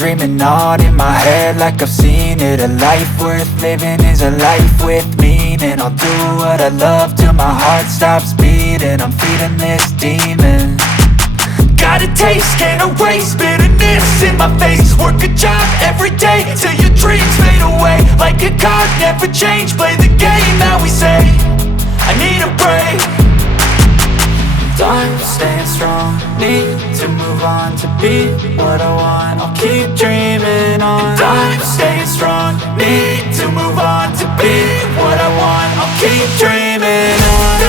dreaming on in my head like I've seen it. A life worth living is a life with meaning. I'll do what I love till my heart stops beating. I'm feeding this demon. Got a taste, can't erase bitterness in my face. Work a job every day till your dreams fade away. Like a card, never change, play the game that we say. I need a break. Time staying strong, need to move on to be what I want. I'll keep dreaming on. Time staying strong, need to move on to be what I want. I'll keep dreaming on.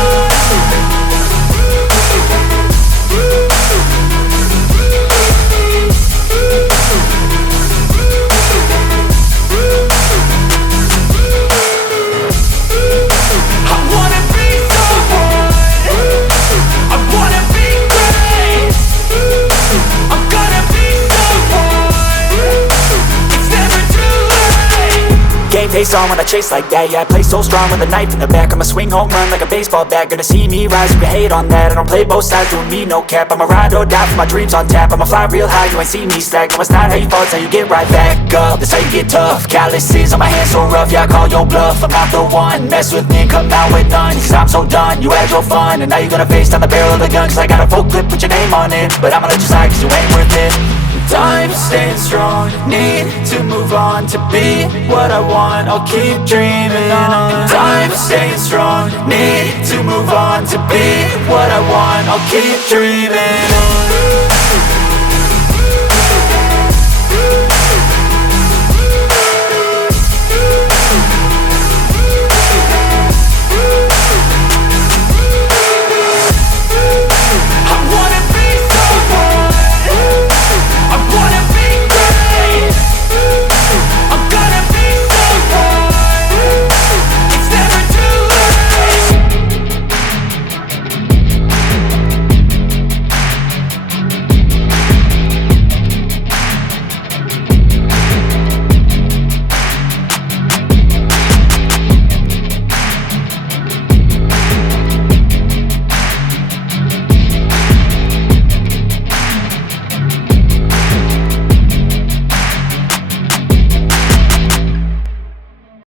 Face on when I chase like that. Yeah, I play so strong with a knife in the back. I'ma swing home run like a baseball bat. Gonna see me rise, you can hate on that. I don't play both sides, doing me no cap. I'ma ride or die for my dreams on tap. I'ma fly real high, you ain't see me slack. No, it's not how you fall, it's how you get right back up. That's how you get tough. Calluses on my hands so rough, yeah, I call your bluff. I'm not the one, mess with me and come out with none. Cause I'm so done, you had your fun. And now you're gonna face down the barrel of the gun. Cause I got a full clip with your name on it. But I'ma let you slide cause you ain't worth it. Time staying strong, need to move on to be what I want. I'll keep dreaming on. Time staying strong, need to move on to be what I want. I'll keep dreaming on.